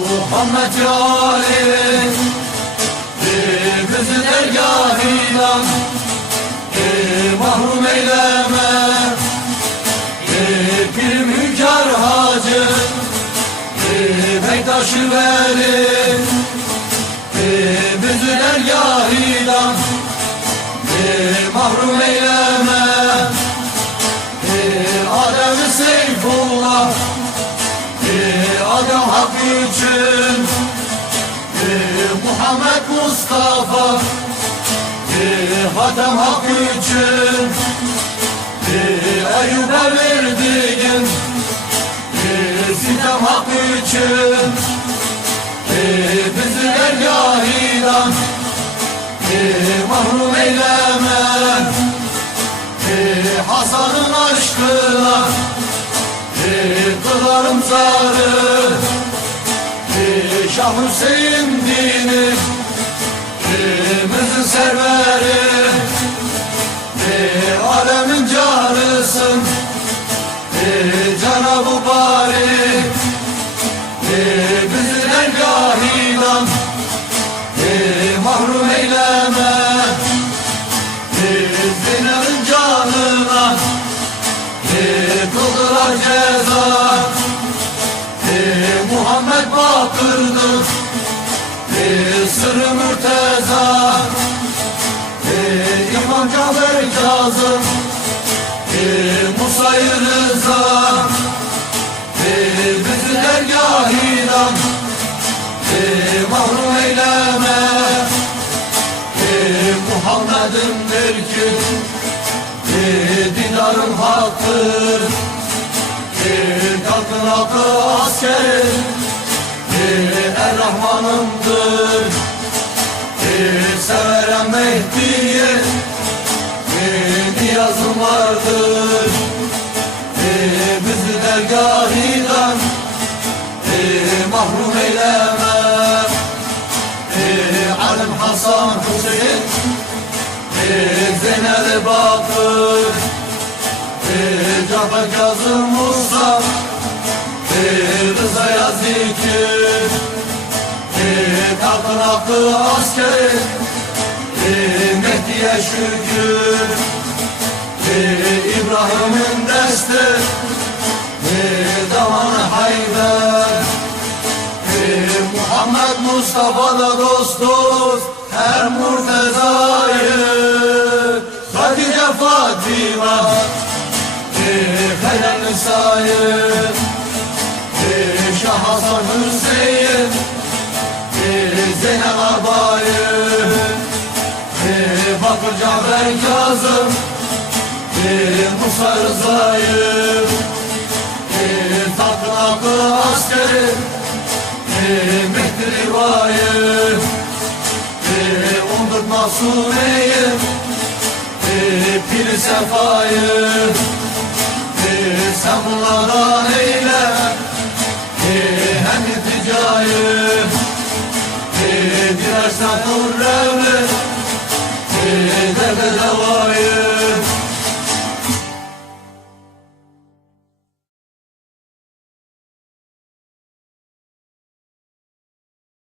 Muhammed yarim Bizi dergahından mahrum eyleme Pirim hünkâr hacı Bektaşı verin Bizi dergahından mahrum eyleme için. Muhammed Mustafa Hatem hak için. Eyyub'a verdiğin Sitem hak için. Bizi dergahından Mahrum eyleme. Hasan'ın aşkına Kılarım zarı Şah Hüseyin dini Mızın serveri Dinarın haktır Kalkın halkı asker Er-Rahman'ımdır Severem Mehdi'ye Niyazım vardır. Bizi dergahından Mahrum eyleme. Alim Hasan Hüseyin Cafer Kazım Musa. Rıza'ya zikir Kalkın aklı askeri. Mehdi'ye şükür. İbrahim'in desti Davanı Haydar Muhammed Mustafa da dostuz. Her murtezayı. Hatice Fatima Helal Nisa'yı Şah Hasan Hüseyin Zeynep Abayı Bakır Cafer Kazım Musa Rıza'yı Tatkın aklı askeri Mehdi Riva'yı Umdut Mahsune'yi Piri Sefa'yı Bunlardan eyle. Hem ilticayı Dilersen kurremi Derde devayı